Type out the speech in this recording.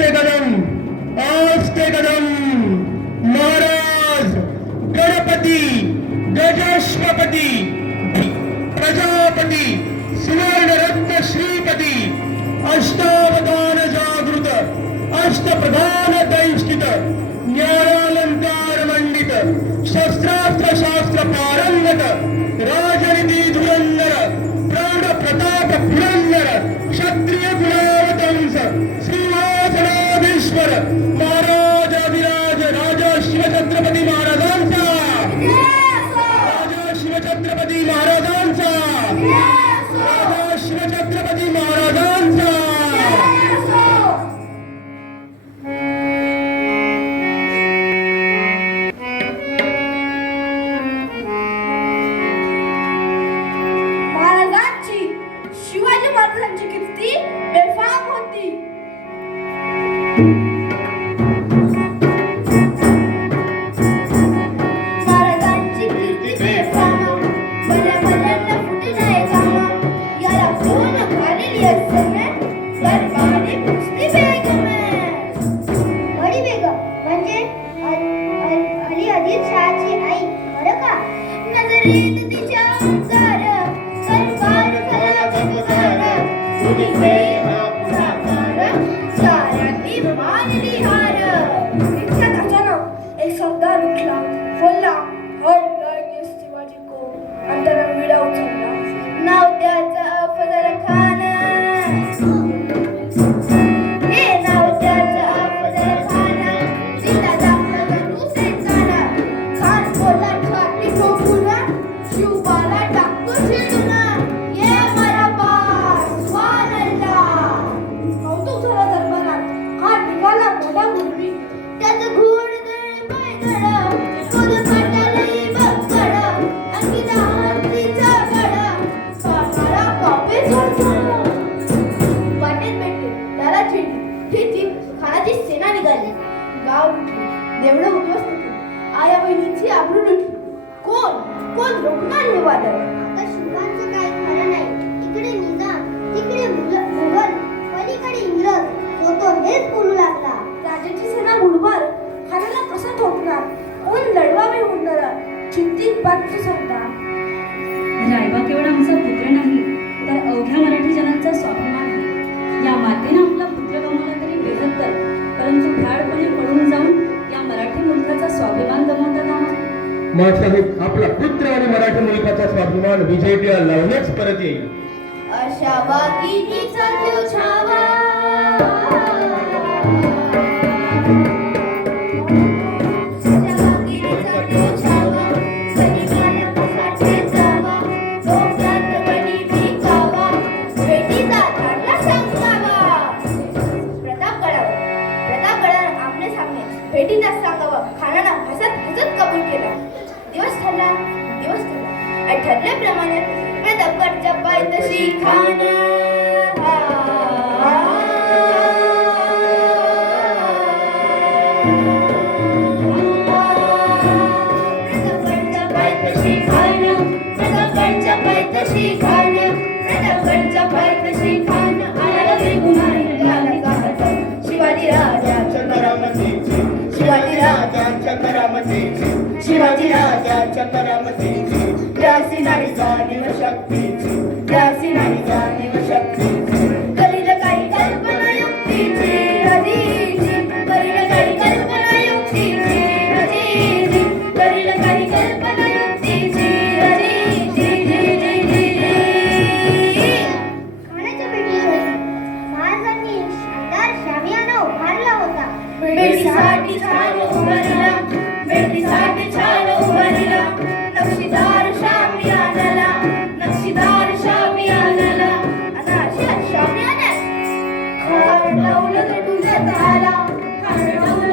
आस्ते कदम महाराज गणपती गजाश्वपती प्रजापती सुवर्ण रत्न श्रीपती अष्टावधान जागृत अष्टप्रधान दैष्ठित न्यायालंकार मंडित शस्त्रास्त्र शास्त्र पारंगत राजनीती धुरंधर प्राण प्रताप पुरंदर क्षत्रिय कुलावतंस श्रीवासनाधीश्वर महाराजाधिराज राजा शिवछत्रपती महाराजांचा राजा शिवछत्रपती महाराजांचा राजा शिवछत्रपती महाराजांचा रायबा केवळ आमचा पुत्र नाही तर अवघ्या मराठी जनांचा स्वाभिमान आहे. या मातेने आपला पुत्र गमावला तरी बेहत्तर, परंतु भ्याडपणे पळून जाऊन या मराठी मुलकाचा स्वाभिमान गमावता कामा. मासाहेब आपला पुत्र आणि मराठी मुलकाचा स्वाभिमान विजयटिया लावण्याच परत येईल. अशा वागिनीचा तो छावा ठरल्याप्रमाणे प्रतापगडच्या पायथ्याशी खाना प्रतापगडच्या पायथ्याशी खाना प्रतापगडच्या पायथ्याशी खाना प्रतापगडच्या पायथ्याशी खाना आला शिवाजी राजाच्या करामतीची शिवाजी राजाच्या करामतीची शिवाजी राजाच्या करामतीची रासी नाही जाणीव शक्तीची रासी नाही जाणीव शक्तीची करील काही कल्पना युक्तीची अजीची करील काही कल्पना युक्तीची अजीची करील काही कल्पना युक्तीची अजीची खाण्याच्या भेटीवेळी महाराजांनी शानदार शामियाना उभारला होता. भेटीसाठी छान उभारला भेटीसाठी छान उभारला नक्षीदार नक्षीदार शामियानाला अनाशा शामियाना खारडवलं तुझ्या झाला खारडवलं